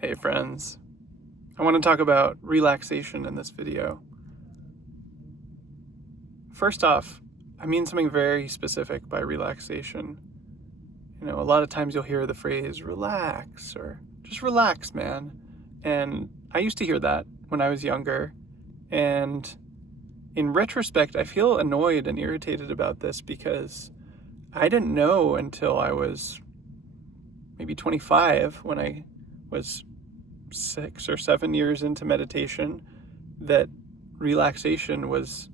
Hey friends, I want to talk about relaxation in this video. First off, I mean something very specific by relaxation. A lot of times you'll hear the phrase relax or just relax, man. And I used to hear that when I was younger. And in retrospect, I feel annoyed and irritated about this because I didn't know until I was maybe 25 when I was 6 or 7 years into meditation that relaxation was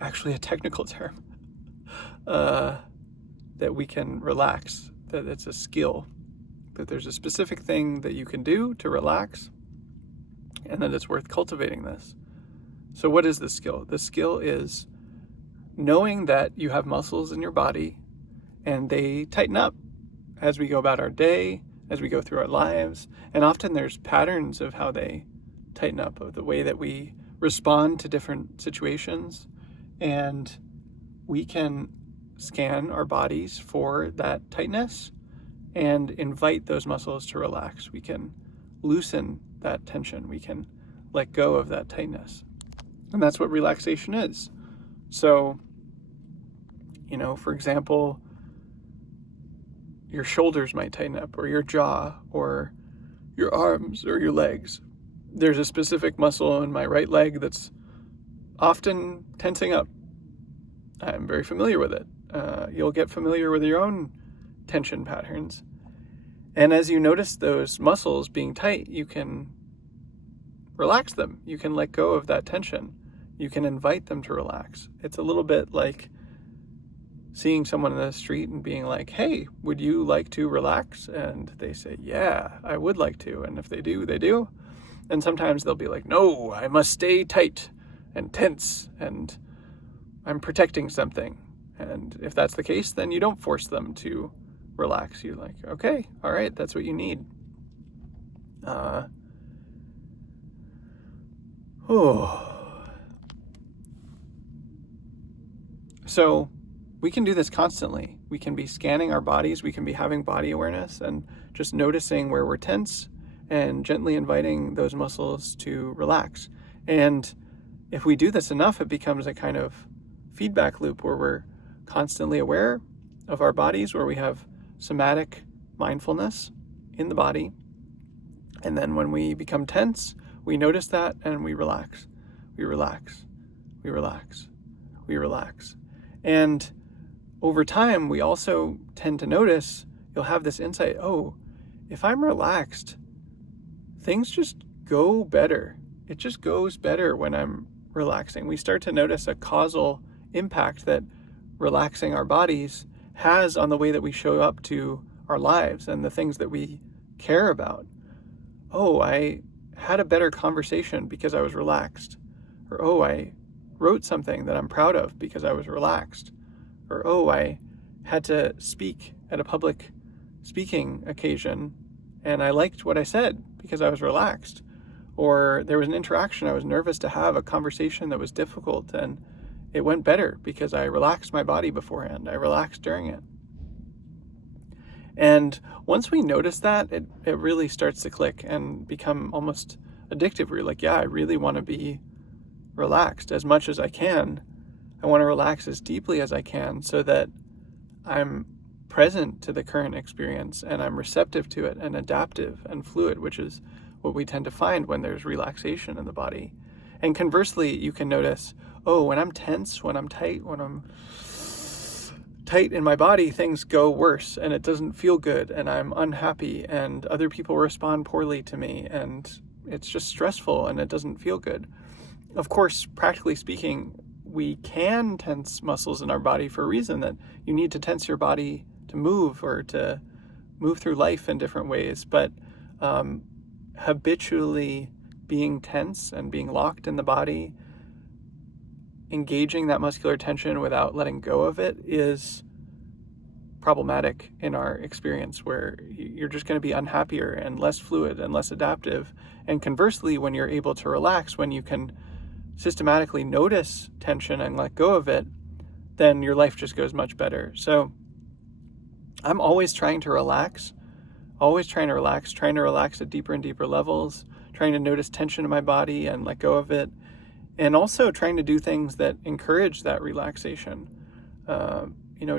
actually a technical term, that we can relax, that it's a skill, that there's a specific thing that you can do to relax, and that it's worth cultivating this. So what is the skill? The skill is knowing that you have muscles in your body and they tighten up as we go about our day, as we go through our lives. And often there's patterns of how they tighten up, of the way that we respond to different situations. And we can scan our bodies for that tightness and invite those muscles to relax. We can loosen that tension. We can let go of that tightness. And that's what relaxation is. So, for example, your shoulders might tighten up, or your jaw, or your arms, or your legs. There's a specific muscle in my right leg that's often tensing up. I'm very familiar with it. You'll get familiar with your own tension patterns. And as you notice those muscles being tight, you can relax them. You can let go of that tension. You can invite them to relax. It's a little bit like seeing someone in the street and being like, hey, would you like to relax? And they say, yeah, I would like to. And if they do, they do. And sometimes they'll be like, no, I must stay tight and tense and I'm protecting something. And if that's the case, then you don't force them to relax. You're like, okay, all right, that's what you need. So we can do this constantly. We can be scanning our bodies. We can be having body awareness and just noticing where we're tense and gently inviting those muscles to relax. And if we do this enough, it becomes a kind of feedback loop where we're constantly aware of our bodies, where we have somatic mindfulness in the body. And then when we become tense, we notice that and we relax. We relax. We relax. We relax. And over time, we also tend to notice, you'll have this insight, oh, if I'm relaxed, things just go better. It just goes better when I'm relaxing. We start to notice a causal impact that relaxing our bodies has on the way that we show up to our lives and the things that we care about. Oh, I had a better conversation because I was relaxed. Or, oh, I wrote something that I'm proud of because I was relaxed. Or, oh, I had to speak at a public speaking occasion and I liked what I said because I was relaxed. Or there was an interaction I was nervous to have, a conversation that was difficult, and it went better because I relaxed my body beforehand. I relaxed during it. And once we notice that, it really starts to click and become almost addictive. We're like, yeah, I really want to be relaxed as much as I can. I want to relax as deeply as I can so that I'm present to the current experience and I'm receptive to it and adaptive and fluid, which is what we tend to find when there's relaxation in the body. And conversely, you can notice, oh, when I'm tense, when I'm tight, when I'm tight in my body, things go worse and it doesn't feel good and I'm unhappy and other people respond poorly to me and it's just stressful and it doesn't feel good. Of course, practically speaking, we can tense muscles in our body for a reason, that you need to tense your body to move or to move through life in different ways. But habitually being tense and being locked in the body, engaging that muscular tension without letting go of it is problematic in our experience, where you're just going to be unhappier and less fluid and less adaptive. And conversely, when you're able to relax, when you can systematically notice tension and let go of it, then your life just goes much better. So I'm always trying to relax. always trying to relax at deeper and deeper levels, trying to notice tension in my body and let go of it, and also trying to do things that encourage that relaxation.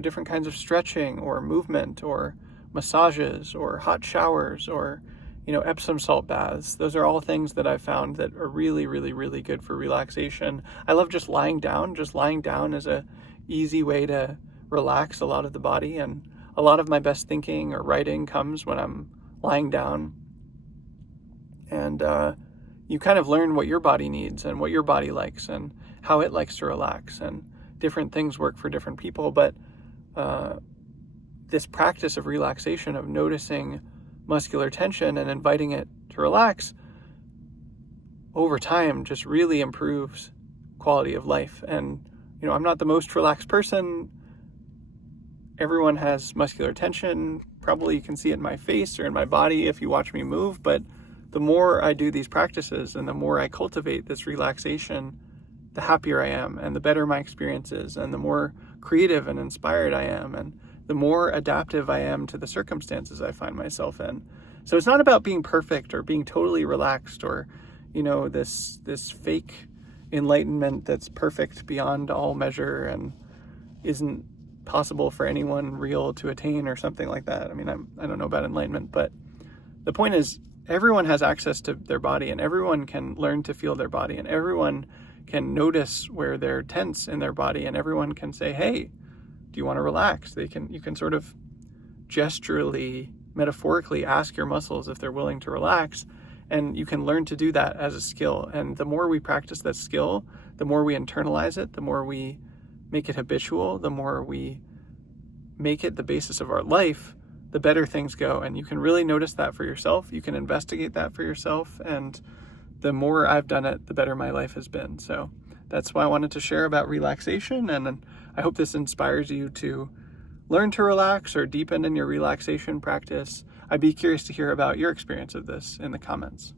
Different kinds of stretching or movement or massages or hot showers or, Epsom salt baths. Those are all things that I've found that are really, really, really good for relaxation. I love just lying down. Just lying down is a easy way to relax a lot of the body, and a lot of my best thinking or writing comes when I'm lying down. And you kind of learn what your body needs and what your body likes and how it likes to relax, and different things work for different people. But this practice of relaxation, of noticing muscular tension and inviting it to relax, over time just really improves quality of life. And I'm not the most relaxed person. Everyone has muscular tension. Probably you can see it in my face or in my body if you watch me move. But the more I do these practices and the more I cultivate this relaxation, the happier I am and the better my experience is, and the more creative and inspired I am, and the more adaptive I am to the circumstances I find myself in. So it's not about being perfect or being totally relaxed or, this fake enlightenment that's perfect beyond all measure and isn't possible for anyone real to attain or something like that. I mean, I don't know about enlightenment, but the point is everyone has access to their body, and everyone can learn to feel their body, and everyone can notice where they're tense in their body, and everyone can say, hey, do you want to relax? You can sort of gesturally, metaphorically ask your muscles if they're willing to relax, and you can learn to do that as a skill. And the more we practice that skill, the more we internalize it, the more we make it habitual, the more we make it the basis of our life, the better things go. And you can really notice that for yourself. You can investigate that for yourself. And the more I've done it, the better my life has been. So that's why I wanted to share about relaxation. And I hope this inspires you to learn to relax or deepen in your relaxation practice. I'd be curious to hear about your experience of this in the comments.